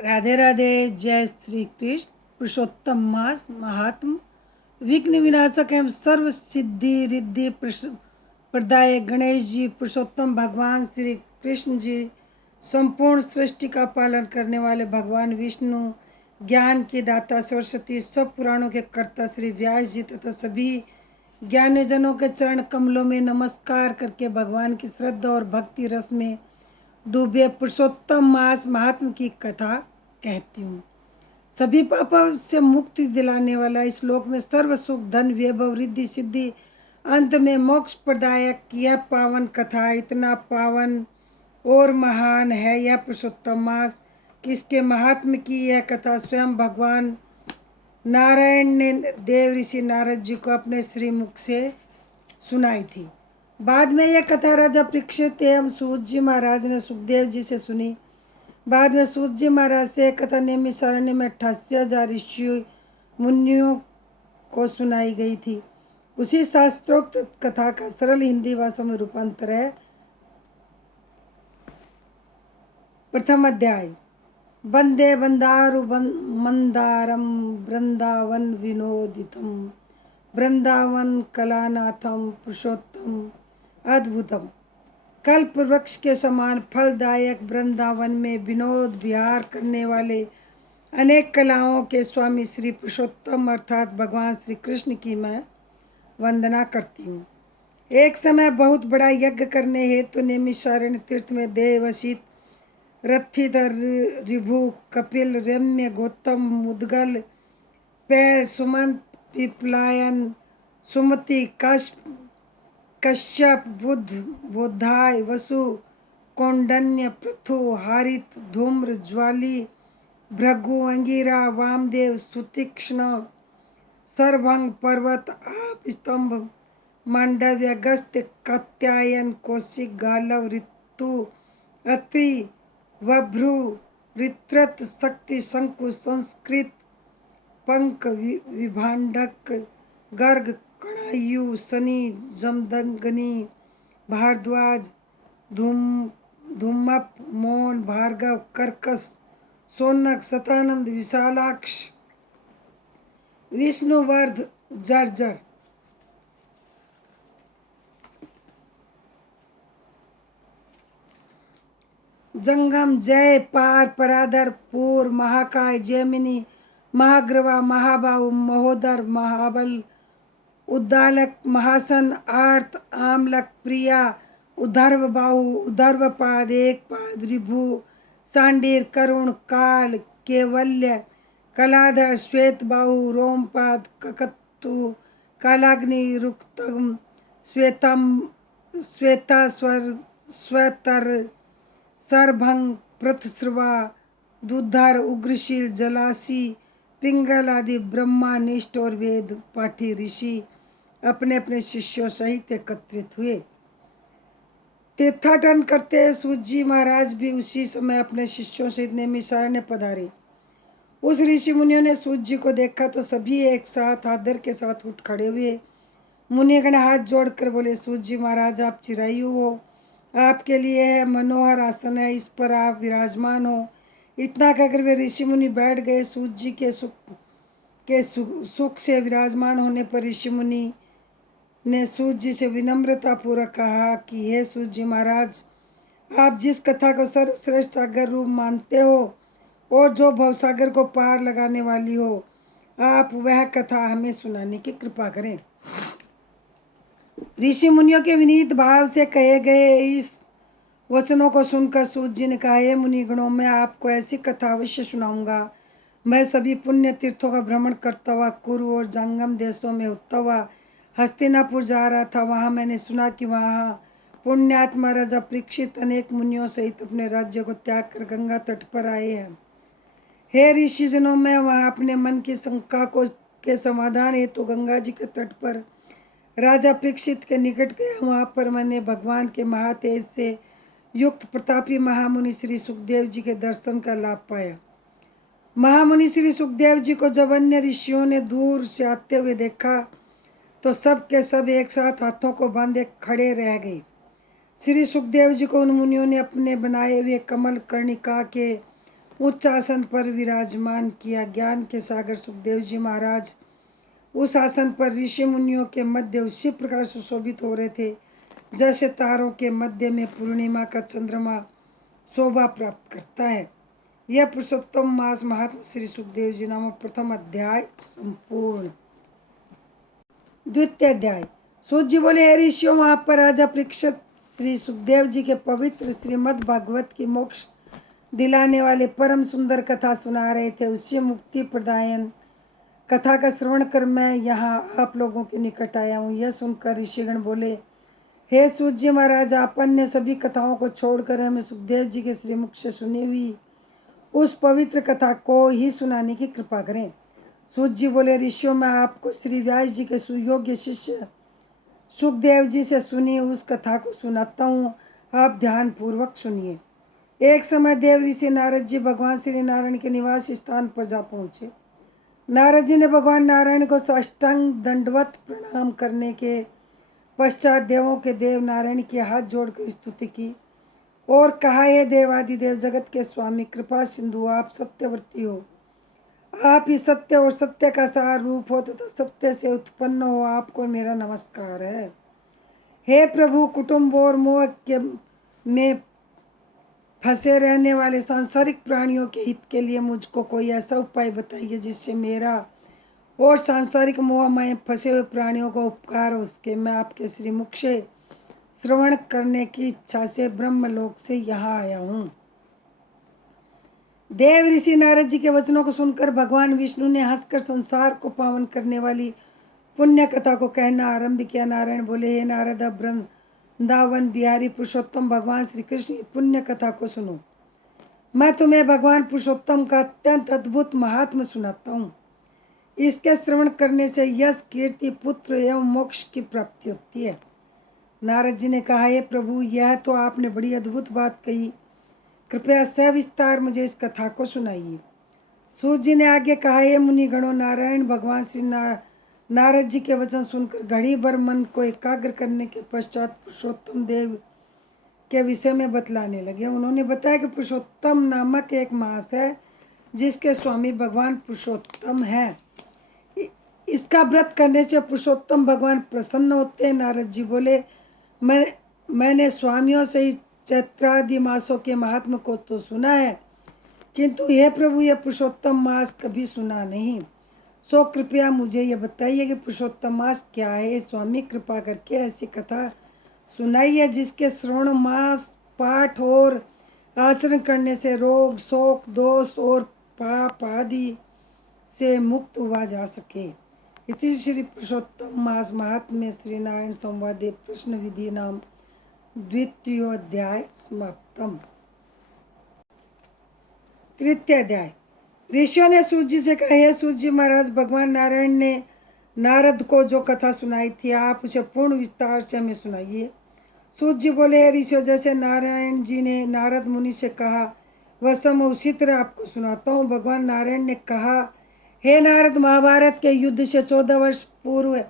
राधे राधे। जय श्री कृष्ण। पुरुषोत्तम मास महात्म विघ्न विनाशक एवं सर्व सिद्धि रिद्धि प्रदायक गणेश जी, पुरुषोत्तम भगवान श्री कृष्ण जी, संपूर्ण सृष्टि का पालन करने वाले भगवान विष्णु, ज्ञान के दाता सरस्वती, सब पुराणों के कर्ता श्री व्यास जी तथा सभी ज्ञानीजनों के चरण कमलों में नमस्कार करके भगवान की श्रद्धा और भक्ति रस में डूबे पुरुषोत्तम मास महात्म की कथा कहती हूँ। सभी पापों से मुक्ति दिलाने वाला इस श्लोक में सर्व सुख धन वैभव रिद्धि सिद्धि अंत में मोक्ष प्रदायक यह पावन कथा इतना पावन और महान है। यह पुरुषोत्तम मास किसके महात्म की यह कथा स्वयं भगवान नारायण ने देव ऋषि नारद जी को अपने श्रीमुख से सुनाई थी। बाद में यह कथा राजा परीक्षित एवं सूत जी महाराज ने सुखदेव जी से सुनी। बाद में सूत जी महाराज से कथा नैमिषारण्य में 88,000 ऋषि मुनियों को सुनाई गई थी। उसी शास्त्रोक्त कथा का सरल हिंदी भाषा में रूपांतर है। प्रथम अध्याय। वंदे बंदारु मंदारम वृंदावन विनोदितम वृंदावन कलानाथम पुरुषोत्तम अद्भुतम। कल्प वृक्ष के समान फलदायक वृंदावन में विनोद विहार करने वाले अनेक कलाओं के स्वामी श्री पुरुषोत्तम अर्थात भगवान श्री कृष्ण की मैं वंदना करती हूँ। एक समय बहुत बड़ा यज्ञ करने हेतु नैमिषारण्य तीर्थ में देवशीत रथिधर ऋभु कपिल रम्य गौतम मुद्गल पैल सुमंत पिपलायन सुमति कश्यप बुद्ध बोधाय वसु कौंडन्य पृथु हारित धूम्र ज्वाली भृगु अंगिरा वामदेव सुतीक्ष्ण सरभंग पर्वत आप स्तंभ मांडव्य अगस्त्य कात्यायन कौशिक गालव ऋतु अत्रि वभ्रु ऋत्रत शक्ति शंकु संस्कृत पंक विभांडक गर्ग कणायु शनि जमदग्नि भारद्वाज धूमप मौन भार्गव कर्कश सोनक सतानंद विशालाक्ष विष्णुवर्ध जर्जर। जंगम जय पार परादर पूर महाकाय जैमिनी महाग्रवा महाबाहु महोदर महाबल उद्दालक महासन आर्त आमलक प्रिया उद्धर्व बाहु उद्धर्व पाद एक पाद ऋभु सांडीर करुण काल केवल्य कलाधर श्वेत बाहु रोमपाद ककत्तु कालाग्नि रुक्तम श्वेतम श्वेतास्वर स्वेतर सरभंग पृथ्वा दुधर उग्रशील जलासी पिंगल आदि ब्रह्मानिष्ठ और वेद पाठी ऋषि अपने अपने शिष्यों सहित एकत्रित हुए। तीर्थाटन करते सूत जी महाराज भी उसी समय अपने शिष्यों सहित नैमिषारण्य पधारे। उस ऋषि मुनियों ने सूत जी को देखा तो सभी एक साथ आदर के साथ उठ खड़े हुए। मुनिगण हाथ जोड़कर बोले, सूत जी महाराज आप चिरायु हो, आपके लिए मनोहर आसन है, इस पर आप विराजमान हो। इतना कहकर वे ऋषि मुनि बैठ गए। सूत जी के सुख से विराजमान होने पर ऋषि मुनि ने सूत जी से विनम्रता पूर्वक कहा कि हे सूत जी महाराज, आप जिस कथा को सर्वश्रेष्ठ सागर रूप मानते हो और जो भवसागर को पार लगाने वाली हो, आप वह कथा हमें सुनाने की कृपा करें। ऋषि मुनियों के विनीत भाव से कहे गए इस वचनों को सुनकर सूत जी ने कहा, हे मुनिगणों, मैं आपको ऐसी कथा अवश्य सुनाऊंगा। मैं सभी पुण्य तीर्थों का भ्रमण करता हुआ कुरु और जंगम देशों में होता हुआ हस्तिनापुर जा रहा था। वहाँ मैंने सुना कि वहाँ पुण्यात्मा राजा परीक्षित अनेक मुनियों सहित अपने राज्य को त्याग कर गंगा तट पर आए हैं। हे ऋषिजनों, मैं वहाँ अपने मन की शंका के समाधान हेतु गंगा जी के तट पर राजा परीक्षित के निकट गया। वहाँ पर मैंने भगवान के महातेज से युक्त प्रतापी महामुनि श्री सुखदेव जी के दर्शन का लाभ पाया। महामुनि श्री सुखदेव जी को जब अन्य ऋषियों ने दूर से आते हुए देखा तो सब के सब एक साथ हाथों को बांधे खड़े रह गए। श्री सुखदेव जी को उन मुनियों ने अपने बनाए हुए कमल कर्णिका के उच्च आसन पर विराजमान किया। ज्ञान के सागर सुखदेव जी महाराज उस आसन पर ऋषि मुनियों के मध्य उसी प्रकार सुशोभित हो रहे थे जैसे तारों के मध्य में पूर्णिमा का चंद्रमा शोभा प्राप्त करता है। यह पुरुषोत्तम मास महात्मा श्री सुखदेव जी नामक प्रथम अध्याय संपूर्ण। द्वितीय अध्याय। सूत जी बोले, हे ऋषियों, वहां पर राजा परीक्षित श्री सुखदेव जी के पवित्र श्रीमद् भागवत की मोक्ष दिलाने वाले परम सुंदर कथा सुना रहे थे। उससे मुक्ति प्रदायन कथा का श्रवण कर मैं यहाँ आप लोगों के निकट आया हूँ। यह सुनकर ऋषिगण बोले, हे सूत जी महाराज, आप अन्य सभी कथाओं को छोड़कर हमें सुखदेव जी के श्रीमुख से सुनी हुई उस पवित्र कथा को ही सुनाने की कृपा करें। सूत जी बोले, ऋषियों, मैं आपको श्री व्यास जी के सुयोग्य शिष्य सुखदेव जी से सुनी उस कथा को सुनाता हूँ, आप ध्यान पूर्वक सुनिए। एक समय देव ऋषि नारद जी भगवान श्री नारायण के निवास स्थान पर जा पहुँचे। नारद जी ने भगवान नारायण को साष्टांग दंडवत प्रणाम करने के पश्चात देवों के देव नारायण के हाथ जोड़कर स्तुति की और कहा, हे देवादिदेव जगत के स्वामी, कृपा सिंधु, आप सत्यवर्ती हो, आप ही सत्य और सत्य का सार रूप हो तथा सत्य से उत्पन्न हो, आपको मेरा नमस्कार है। हे प्रभु, कुटुंब और मोह के में फंसे रहने वाले सांसारिक प्राणियों के हित के लिए मुझको कोई ऐसा उपाय बताइए जिससे मेरा और सांसारिक मोह में फंसे हुए प्राणियों को उपकार हो सके। मैं आपके श्रीमुख से श्रवण करने की इच्छा से ब्रह्मलोक से यहाँ आया हूँ। देव ऋषि नारद जी के वचनों को सुनकर भगवान विष्णु ने हंसकर संसार को पावन करने वाली पुण्य कथा को कहना आरंभ किया। नारायण बोले, हे नारद, अब वृंदावन बिहारी पुरुषोत्तम भगवान श्री कृष्ण की पुण्य कथा को सुनो। मैं तुम्हें भगवान पुरुषोत्तम का अत्यंत अद्भुत महात्म सुनाता हूँ। इसके श्रवण करने से यश, कीर्ति, पुत्र एवं मोक्ष की प्राप्ति होती है। नारद जी ने कहा, हे प्रभु, यह तो आपने बड़ी अद्भुत बात कही, कृपया सविस्तार मुझे इस कथा को सुनाइए। सूत जी ने आगे कहा, हे मुनिगणों, नारायण भगवान श्री नारद जी के वचन सुनकर घड़ी भर मन को एकाग्र करने के पश्चात पुरुषोत्तम देव के विषय में बतलाने लगे। उन्होंने बताया कि पुरुषोत्तम नामक एक मास है जिसके स्वामी भगवान पुरुषोत्तम है। इसका व्रत करने से पुरुषोत्तम भगवान प्रसन्न होते हैं। नारद जी बोले, मैंने स्वामियों से इस चैत्रादि मासों के महात्म को तो सुना है, किंतु हे प्रभु, यह पुरुषोत्तम मास कभी सुना नहीं। सो कृपया मुझे यह बताइए कि पुरुषोत्तम मास क्या है। स्वामी, कृपा करके ऐसी कथा सुनाइए जिसके श्रवण, मास, पाठ और आचरण करने से रोग, शोक, दोष और पाप आदि से मुक्त हुआ जा सके। इति श्री पुरुषोत्तम मास महात्म्य श्री नारायण संवादे प्रश्न विधि नाम द्वितीयोध्याय समाप्तम। तृतीय अध्याय। ऋषियों ने सूत जी से कहा, हे सूत जी महाराज, भगवान नारायण ने नारद को जो कथा सुनाई थी, आप उसे पूर्ण विस्तार से हमें सुनाइए। सूत जी बोले, हे ऋषियों, जैसे नारायण जी ने नारद मुनि से कहा वह सब मैं उसी तरह आपको सुनाता हूँ। भगवान नारायण ने कहा, हे नारद, महाभारत के युद्ध से 14 वर्ष पूर्व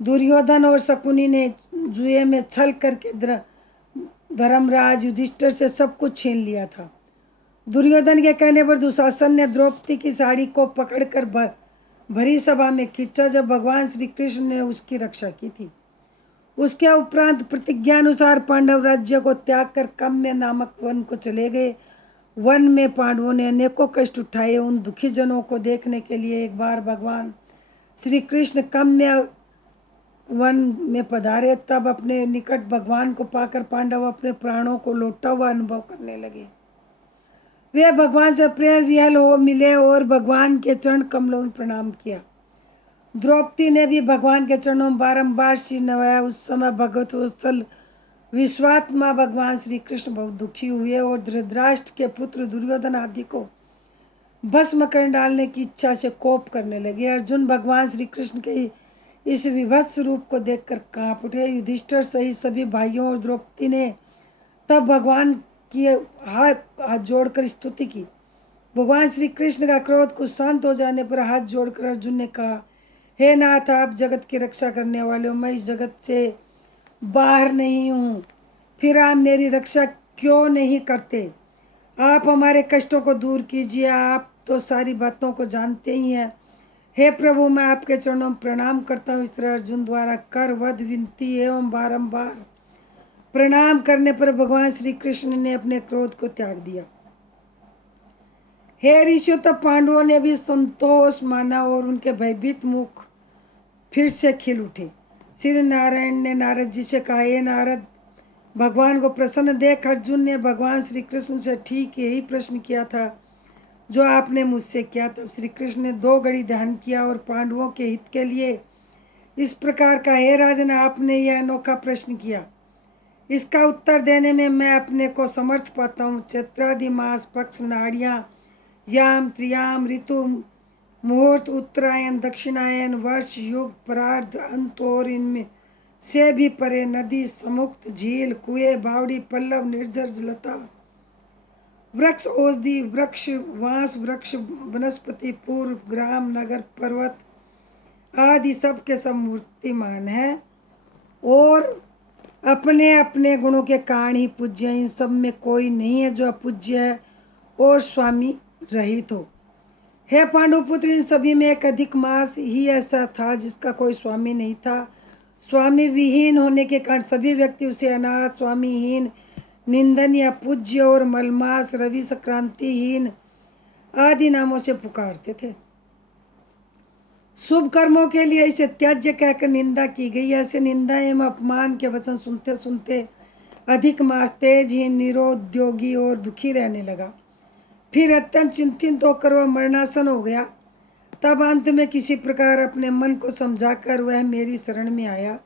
दुर्योधन और शकुनी ने जुए में छल करके धर्मराज युधिष्ठिर से सब कुछ छीन लिया था। दुर्योधन के कहने पर दुशासन ने द्रौपदी की साड़ी को पकड़कर भरी सभा में खींचा जब भगवान श्री कृष्ण ने उसकी रक्षा की थी। उसके उपरांत प्रतिज्ञानुसार पांडव राज्य को त्याग कर काम्य नामक वन को चले गए। वन में पांडवों ने अनेकों कष्ट उठाए। उन दुखी जनों को देखने के लिए एक बार भगवान श्री कृष्ण काम्य वन में पधारे। तब अपने निकट भगवान को पाकर पांडव अपने प्राणों को लौटा हुआ अनुभव करने लगे। वे भगवान से प्रेम विहल हो मिले और भगवान के चरण कमलों में प्रणाम किया। द्रौपदी ने भी भगवान के चरणों में बारंबार शीश नवाया। उस समय भगवत वत्सल विश्वात्मा भगवान श्री कृष्ण बहुत दुखी हुए और धृतराष्ट्र के पुत्र दुर्योधन आदि को भस्म कर डालने की इच्छा से कोप करने लगे। अर्जुन भगवान श्री कृष्ण के इस विभत्स रूप को देखकर कांप उठे। युधिष्ठिर सहित सभी भाइयों और द्रौपदी ने तब भगवान की हाथ जोड़कर स्तुति की। भगवान श्री कृष्ण का क्रोध कुछ शांत हो जाने पर हाथ जोड़कर अर्जुन ने कहा, हे नाथ, आप जगत की रक्षा करने वाले हो, मैं इस जगत से बाहर नहीं हूँ, फिर आप मेरी रक्षा क्यों नहीं करते? आप हमारे कष्टों को दूर कीजिए, आप तो सारी बातों को जानते ही हैं। हे प्रभु, मैं आपके चरणों में प्रणाम करता हूँ। इस तरह अर्जुन द्वारा कर वध विनती एवं बारंबार प्रणाम करने पर भगवान श्री कृष्ण ने अपने क्रोध को त्याग दिया। हे ऋषियों, तब पांडवों ने भी संतोष माना और उनके भयभीत मुख फिर से खिल उठे। श्री नारायण ने नारद जी से कहा, हे नारद, भगवान को प्रसन्न देख अर्जुन ने भगवान श्री कृष्ण से ठीक यही प्रश्न किया था जो आपने मुझसे किया। तब श्री कृष्ण ने 2 घड़ी ध्यान किया और पांडवों के हित के लिए इस प्रकार का, हे राजन, आपने यह अनोखा प्रश्न किया, इसका उत्तर देने में मैं अपने को समर्थ पाता हूँ। चैत्रादि मास, पक्ष, नाड़ियाँ, याम, त्रियाम, ऋतु, मुहूर्त, उत्तरायण, दक्षिणायन, वर्ष, युग, परार्ध, अंत और इनमें से भी परे नदी, समुक्त, झील, कुएं, बावड़ी, पल्लव, निर्जर, लता, वृक्ष, औषधि वृक्ष, वांस वृक्ष, वनस्पति, पूर्व, ग्राम, नगर, पर्वत आदि सब के सब मूर्तिमान है और अपने अपने गुणों के कारण ही पूज्य हैं। इन सब में कोई नहीं है जो अपूज्य है और स्वामी रहित हो। हे पांडुपुत्र, इन सभी में एक अधिक मास ही ऐसा था जिसका कोई स्वामी नहीं था। स्वामी विहीन होने के कारण सभी व्यक्ति उसे अनाथ, स्वामीहीन, निंदनीय, पूज्य और मलमास, रवि संक्रांतिहीन आदि नामों से पुकारते थे। शुभ कर्मों के लिए इसे त्याज्य कहकर निंदा की गई। ऐसे निंदा एवं अपमान के वचन सुनते सुनते अधिक मास तेजहीन, निरोद्योगी और दुखी रहने लगा। फिर अत्यंत चिंतित होकर वह मरणासन हो गया। तब अंत में किसी प्रकार अपने मन को समझाकर वह मेरी शरण में आया।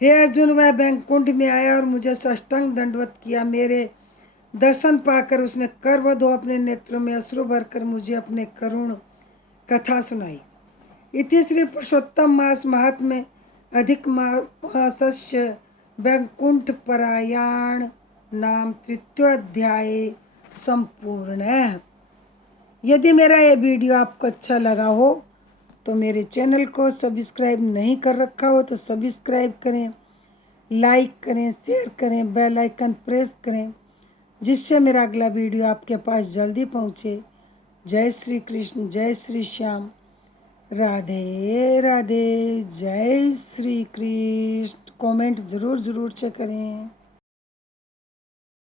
हे अर्जुन, वह बैकुंठ में आया और मुझे साष्टांग दंडवत किया। मेरे दर्शन पाकर उसने करवधो अपने नेत्रों में अश्रु भरकर मुझे अपने करुण कथा सुनाई। इति श्री पुरुषोत्तम मास महात्म्य अधिक मासस्य बैकुंठ परायण नाम 3 अध्याय संपूर्ण है। यदि मेरा ये वीडियो आपको अच्छा लगा हो तो मेरे चैनल को सब्सक्राइब नहीं कर रखा हो तो सब्सक्राइब करें, लाइक करें, शेयर करें, बेल आइकन प्रेस करें, जिससे मेरा अगला वीडियो आपके पास जल्दी पहुँचे। जय श्री कृष्ण, जय श्री श्याम, राधे राधे, जय श्री कृष्ण। कमेंट ज़रूर से करें।